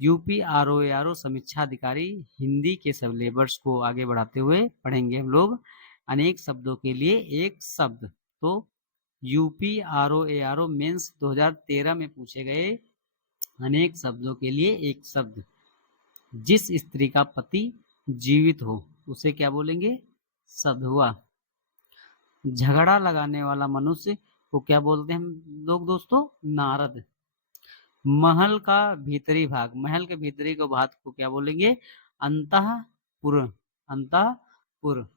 यूपीआरओएआरओ समीक्षा अधिकारी हिंदी के सिलेबस को आगे बढ़ाते हुए पढ़ेंगे हम लोग अनेक शब्दों के लिए एक शब्द। तो यूपीआरओएआरओ मेंस 2013 में पूछे गए अनेक शब्दों के लिए एक शब्द। जिस स्त्री का पति जीवित हो उसे क्या बोलेंगे? सधुआ। झगड़ा लगाने वाला मनुष्य को क्या बोलते हैं हम लोग दोस्तों? नारद। महल का भीतरी भाग, महल के भीतरी को भाग को क्या बोलेंगे? अंतःपुर। अंतःपुर।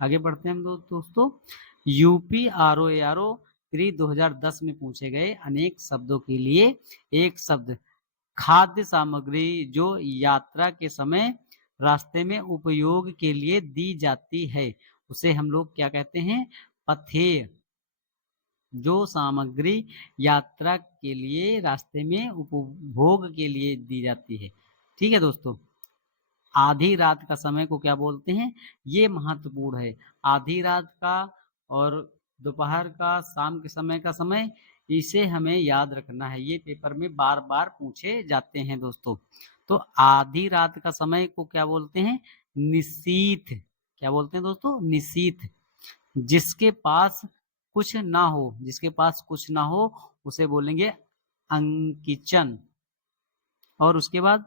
आगे बढ़ते हैं हम दोस्तों। यूपीआरओएआरओ प्री 2010 में पूछे गए अनेक शब्दों के लिए एक शब्द। खाद्य सामग्री जो यात्रा के समय रास्ते में उपयोग के लिए दी जाती है उसे हम लोग क्या कहते हैं? पथेय। जो सामग्री यात्रा के लिए रास्ते में उपभोग के लिए दी जाती है। ठीक है दोस्तों। आधी रात का समय को क्या बोलते हैं? ये महत्वपूर्ण है। आधी रात का और दोपहर का, शाम के समय का समय, इसे हमें याद रखना है। ये पेपर में बार बार पूछे जाते हैं दोस्तों। तो आधी रात का समय को क्या बोलते हैं? निशीथ। क्या बोलते हैं दोस्तों? निशीथ। जिसके पास कुछ ना हो, जिसके पास कुछ ना हो उसे बोलेंगे अंकिचन। और उसके बाद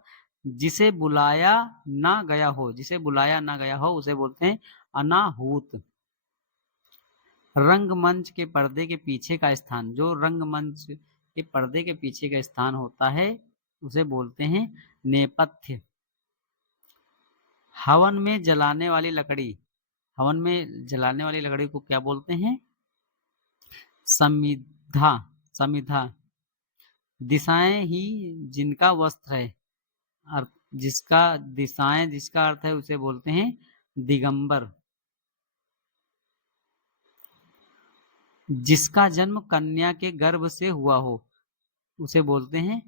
जिसे बुलाया ना गया हो, जिसे बुलाया ना गया हो उसे बोलते हैं अनाहूत। रंगमंच के पर्दे के पीछे का स्थान, जो रंगमंच के पर्दे के पीछे का स्थान होता है उसे बोलते हैं नेपथ्य। हवन में जलाने वाली लकड़ी, हवन में जलाने वाली लकड़ी को क्या बोलते हैं? समिधा। समिधा। दिशाएं ही जिनका वस्त्र है, अर्थ जिसका दिशाएं जिसका अर्थ है उसे बोलते हैं दिगंबर। जिसका जन्म कन्या के गर्भ से हुआ हो उसे बोलते हैं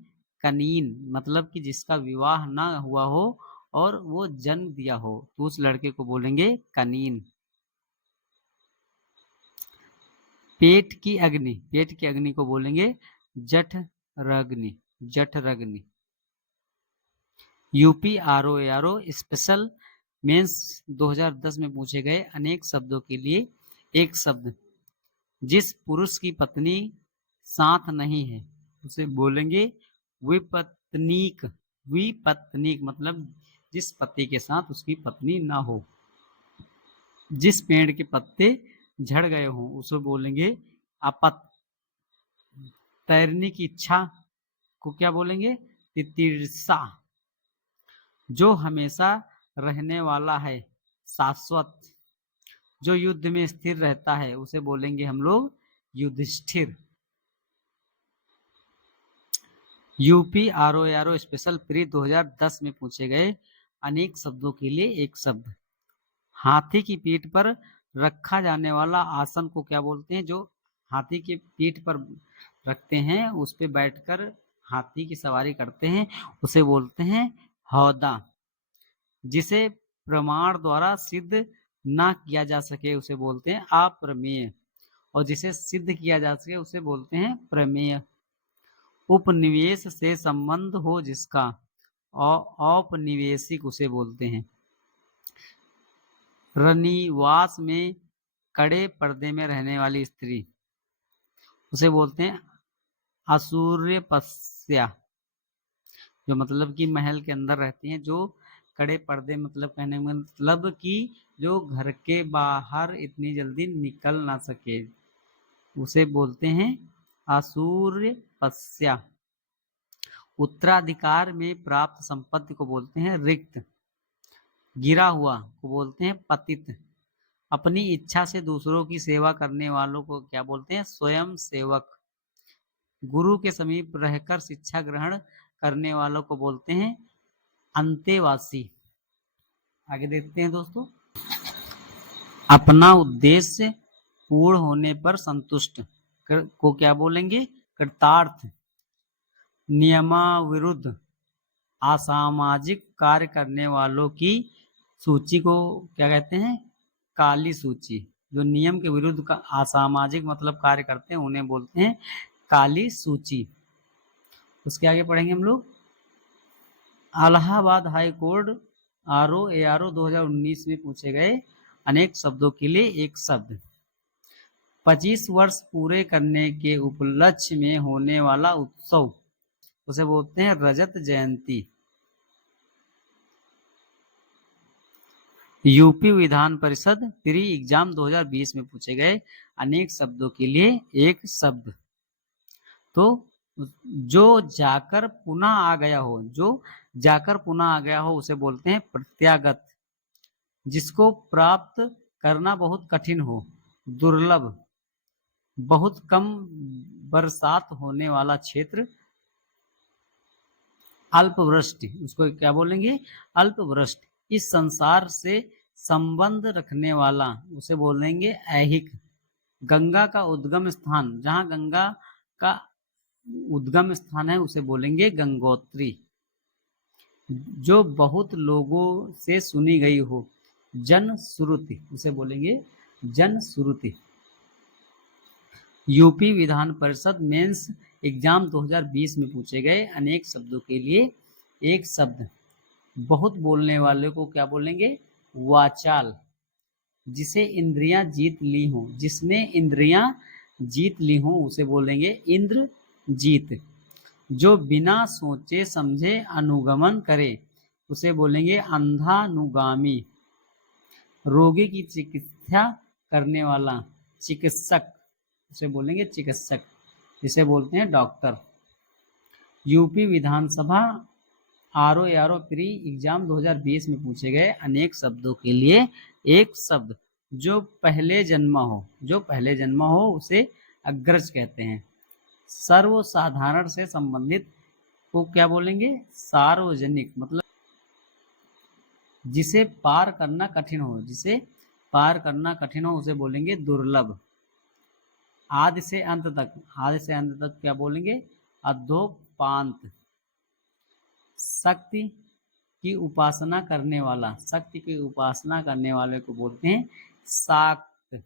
कनीन। मतलब कि जिसका विवाह ना हुआ हो और वो जन्म दिया हो तो उस लड़के को बोलेंगे कनीन। पेट की अग्नि, पेट की अग्नि को बोलेंगे जठरग्नि। जठरग्नि। यूपीआरओएआरओ स्पेशल मेंस 2010 में पूछे गए अनेक शब्दों के लिए एक शब्द। जिस पुरुष की पत्नी साथ नहीं है उसे बोलेंगे विपत्नीक। विपत्नीक मतलब जिस पति के साथ उसकी पत्नी ना हो। जिस पेड़ के पत्ते झड़ गए हों उसे बोलेंगे अपत। तैरने की इच्छा को क्या बोलेंगे? तितिर्सा। जो हमेशा रहने वाला है, शाश्वत। जो युद्ध में स्थिर रहता है उसे बोलेंगे हम लोग युधिष्ठिर। यूपीआरओएआरओ स्पेशल प्री 2010 में पूछे गए अनेक शब्दों के लिए एक शब्द। हाथी की पीठ पर रखा जाने वाला आसन को क्या बोलते हैं? जो हाथी की पीठ पर रखते हैं, उस पे बैठकर हाथी की सवारी करते हैं उसे बोलते हैं हौदा। जिसे प्रमाण द्वारा सिद्ध ना किया जा सके उसे बोलते हैं अप्रमेय। और जिसे सिद्ध किया जा सके उसे बोलते हैं प्रमेय। उपनिवेश से संबंध हो जिसका औपनिवेशिक उसे बोलते हैं। रनिवास में कड़े पर्दे में रहने वाली स्त्री उसे बोलते हैं असूर्यपस्या। जो मतलब कि महल के अंदर रहती हैं, जो कड़े पर्दे, मतलब कहने में मतलब कि जो घर के बाहर इतनी जल्दी निकल ना सके उसे बोलते हैं असूर्यपस्या। उत्तराधिकार में प्राप्त संपत्ति को बोलते हैं रिक्त। गिरा हुआ को बोलते हैं पतित। अपनी इच्छा से दूसरों की सेवा करने वालों को क्या बोलते हैं? स्वयं सेवक। गुरु के समीप रहकर शिक्षा ग्रहण करने वालों को बोलते हैं अंतेवासी। आगे देखते हैं दोस्तों। अपना उद्देश्य पूर्ण होने पर संतुष्ट को क्या बोलेंगे? कृतार्थ। नियमाविरुद्ध असामाजिक कार्य करने वालों की सूची को क्या कहते हैं? काली सूची। जो नियम के विरुद्ध का असामाजिक मतलब कार्य करते हैं उन्हें बोलते हैं काली सूची। उसके आगे पढ़ेंगे हम लोग Allahabad high court RO ARO 2019 में पूछे गए अनेक शब्दों के लिए एक शब्द। 25 वर्ष पूरे करने के उपलक्ष्य में होने वाला उत्सव उसे बोलते हैं रजत जयंती। UP Vidhan Parishad pre exam 2020 में पूछे गए अनेक शब्दों के लिए एक शब्द। तो जो जाकर पुनः आ गया हो, जो जाकर पुनः आ गया हो उसे बोलते हैं प्रत्यागत। जिसको प्राप्त करना बहुत कठिन हो, दुर्लभ। बहुत कम बरसात होने वाला क्षेत्र, अल्पवृष्टि, उसको क्या बोलेंगे? अल्पवृष्टि। इस संसार से संबंध रखने वाला उसे बोलेंगे ऐहिक। गंगा का उद्गम स्थान, जहां गंगा का उद्गम स्थान है उसे बोलेंगे गंगोत्री। जो बहुत लोगों से सुनी गई हो, जन श्रुति, उसे बोलेंगे जन श्रुति। UP Vidhan Parishad mains exam 2020 में पूछे गए अनेक शब्दों के लिए एक शब्द। बहुत बोलने वाले को क्या बोलेंगे? वाचाल। जिसे इंद्रियां जीत ली हो, जिसने इंद्रियां जीत ली हो उसे बोलेंगे इंद्रजीत। जो बिना सोचे समझे अनुगमन करे उसे बोलेंगे अंधानुगामी। रोगी की चिकित्सा करने वाला चिकित्सक, उसे बोलेंगे चिकित्सक, जिसे बोलते हैं डॉक्टर। यूपी विधानसभा आरओ एआरओ प्री एग्जाम 2020 में पूछे गए अनेक शब्दों के लिए एक शब्द। जो पहले जन्मा हो, जो पहले जन्मा हो उसे अग्रज कहते हैं। सर्वसाधारण से संबंधित को क्या बोलेंगे? सार्वजनिक। मतलब जिसे पार करना कठिन हो, जिसे पार करना कठिन हो उसे बोलेंगे दुर्लभ। आदि से अंत तक, आदि से अंत तक क्या बोलेंगे? अधोपांत। शक्ति की उपासना करने वाला, शक्ति की उपासना करने वाले को बोलते हैं शाक्त।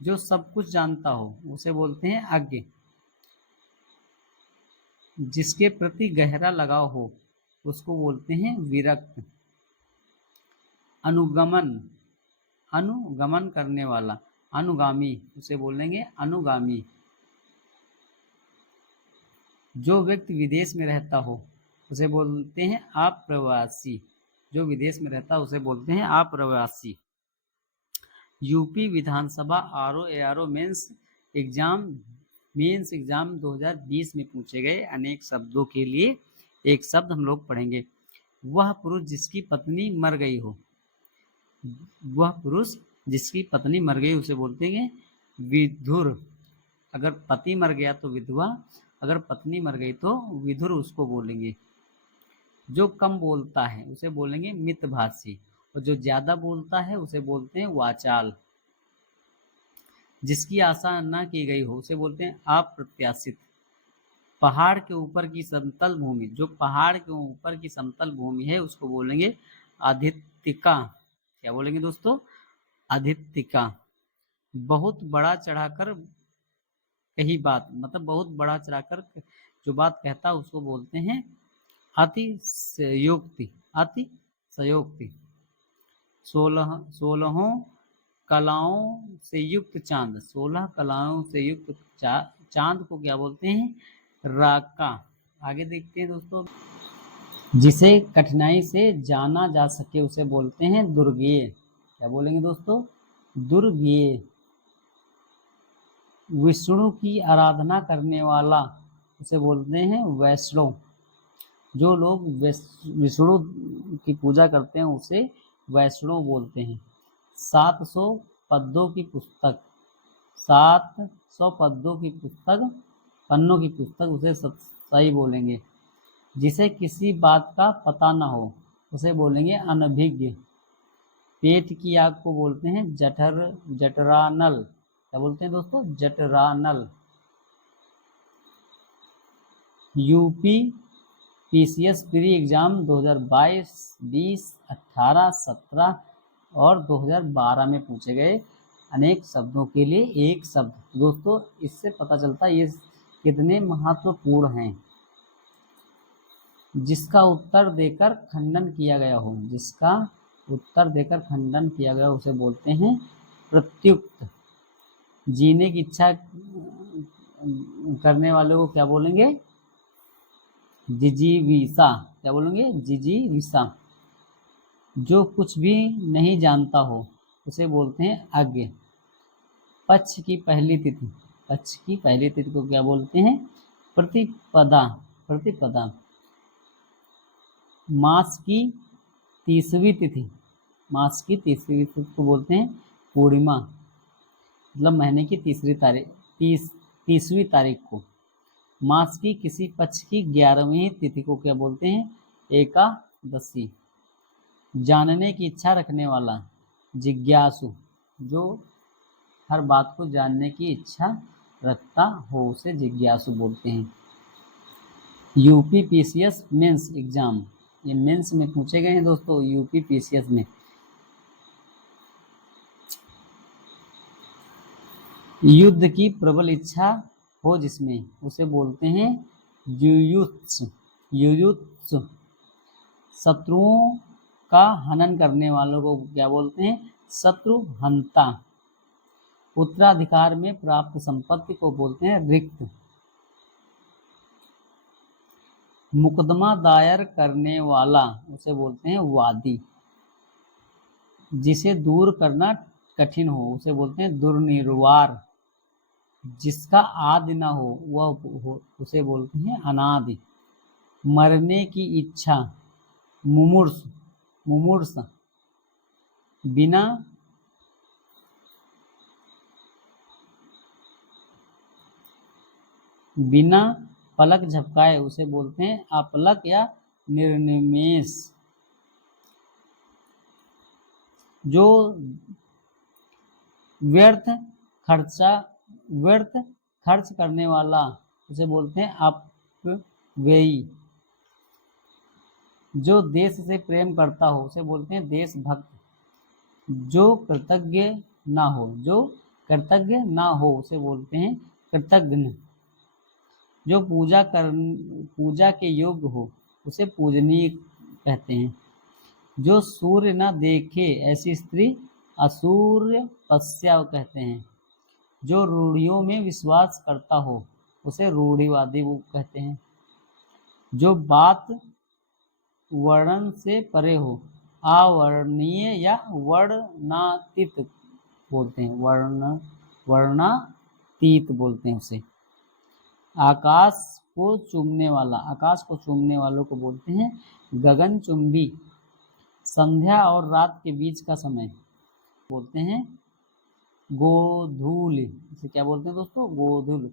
जो सब कुछ जानता हो उसे बोलते हैं अज्ञ। जिसके प्रति गहरा लगाव हो उसको बोलते हैं विरक्त। अनुगमन, अनुगमन करने वाला, अनुगामी, उसे बोलेंगे अनुगामी। जो व्यक्ति विदेश में रहता हो उसे बोलते हैं अप्रवासी। जो विदेश में रहता है उसे बोलते हैं अप्रवासी। यूपी विधानसभा आरओ एआरओ मेंस एग्जाम 2020 में पूछे गए अनेक शब्दों के लिए एक शब्द हम लोग पढ़ेंगे। वह पुरुष जिसकी पत्नी मर गई हो, वह पुरुष जिसकी पत्नी मर गई उसे बोलते हैं विधुर। अगर पति मर गया तो विधवा, अगर पत्नी मर गई तो विधुर उसको बोलेंगे। जो कम बोलता है उसे बोलेंगे मितभाषी, और जो ज्यादा बोलता है उसे बोलते हैं वाचाल। जिसकी आशा न की गई हो उसे बोलते हैं अप्रत्याशित। पहाड़ के ऊपर की समतल भूमि, जो पहाड़ के ऊपर की समतल भूमि है उसको बोलेंगे आधित्तिका। क्या बोलेंगे दोस्तों? आधित्तिका। बहुत बड़ा चढ़ाकर कही बात, मतलब बहुत बड़ा चढ़ाकर जो बात कहता है उसको बोलते हैं अतिशयोक्ति। अतिशयोक्ति। 16 कलाओं से युक्त चांद, 16 कलाओं से युक्त चांद को क्या बोलते हैं? राका। आगे देखते हैं दोस्तों। जिसे कठिनाई से जाना जा सके उसे बोलते हैं दुर्गेय। क्या बोलेंगे दोस्तों? दुर्गेय। विष्णु की आराधना करने वाला उसे बोलते हैं वैष्णव। जो लोग विष्णु की पूजा करते हैं उसे वैष्णव बोलते हैं। 700 पद्यों की पुस्तक, 700 पद्यों की पुस्तक, पन्नों की पुस्तक उसे सही बोलेंगे। जिसे किसी बात का पता ना हो उसे बोलेंगे अनभिज्ञ। पेट की आग को बोलते हैं जठरानल। क्या बोलते हैं दोस्तों? जठरानल। यूपी पीसीएस प्री एग्जाम 2022, 20, 18, 17 और 2012 में पूछे गए अनेक शब्दों के लिए एक शब्द। दोस्तों इससे पता चलता है ये कितने महत्वपूर्ण हैं। जिसका उत्तर देकर खंडन किया गया हो, जिसका उत्तर देकर खंडन किया गया उसे बोलते हैं प्रत्युक्त। जीने की इच्छा करने वाले को क्या बोलेंगे? जिजीविषा। क्या बोलेंगे? जिजीविषा। जो कुछ भी नहीं जानता हो उसे बोलते हैं अज्ञ। पक्ष की पहली तिथि, पक्ष की पहली तिथि को क्या बोलते हैं? प्रतिपदा। प्रतिपदा। मास की तीसरी तिथि, मास की तीसरी तिथि को बोलते हैं पूर्णिमा। मतलब महीने की तीसवीं तारीख को। मास की किसी पक्ष की 11वीं तिथि को क्या बोलते हैं? एकादशी। जानने की इच्छा रखने वाला, जिज्ञासु। जो हर बात को जानने की इच्छा रखता हो उसे जिज्ञासु बोलते हैं। यूपीपीसीएस मेंस एग्जाम, ये मेंस में पूछे गए हैं दोस्तों, यूपीपीसीएस में। युद्ध की प्रबल इच्छा हो जिसमें उसे बोलते हैं युयुत्सु। युयुत्सु। शत्रुओं का हनन करने वालों को क्या बोलते हैं? शत्रुहंता। उत्तराधिकार में प्राप्त संपत्ति को बोलते हैं रिक्त। मुकदमा दायर करने वाला उसे बोलते हैं वादी। जिसे दूर करना कठिन हो उसे बोलते हैं दुर्निर्वार। जिसका आदि न हो वह उसे बोलते हैं अनादि। मरने की इच्छा, मुमूर्ष। मुमूर्ष। बिना बिना पलक झपकाए उसे बोलते हैं अपलक या निर्निमेष। जो व्यर्थ खर्च करने वाला उसे बोलते हैं अपव्ययी। जो देश से प्रेम करता हो उसे बोलते हैं देशभक्त। जो कृतज्ञ ना हो उसे बोलते हैं कृतज्ञ। जो पूजा के योग्य हो उसे पूजनीय कहते हैं। जो सूर्य न देखे ऐसी स्त्री असूर्य पश्या कहते हैं। जो रूढ़ियों में विश्वास करता हो उसे रूढ़िवादी कहते हैं। जो बात वर्णन से परे हो, अवर्णनीय या वर्णातीत बोलते हैं। वर्णातीत बोलते हैं उसे। आकाश को चूमने वालों को बोलते हैं गगनचुंबी। संध्या और रात के बीच का समय बोलते हैं गोधूल। इसे क्या बोलते हैं दोस्तों? गोधूल।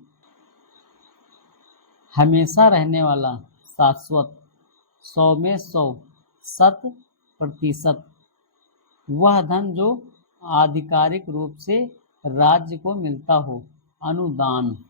हमेशा रहने वाला, शाश्वत। 100 में 100, 100%। वह धन जो आधिकारिक रूप से राज्य को मिलता हो, अनुदान।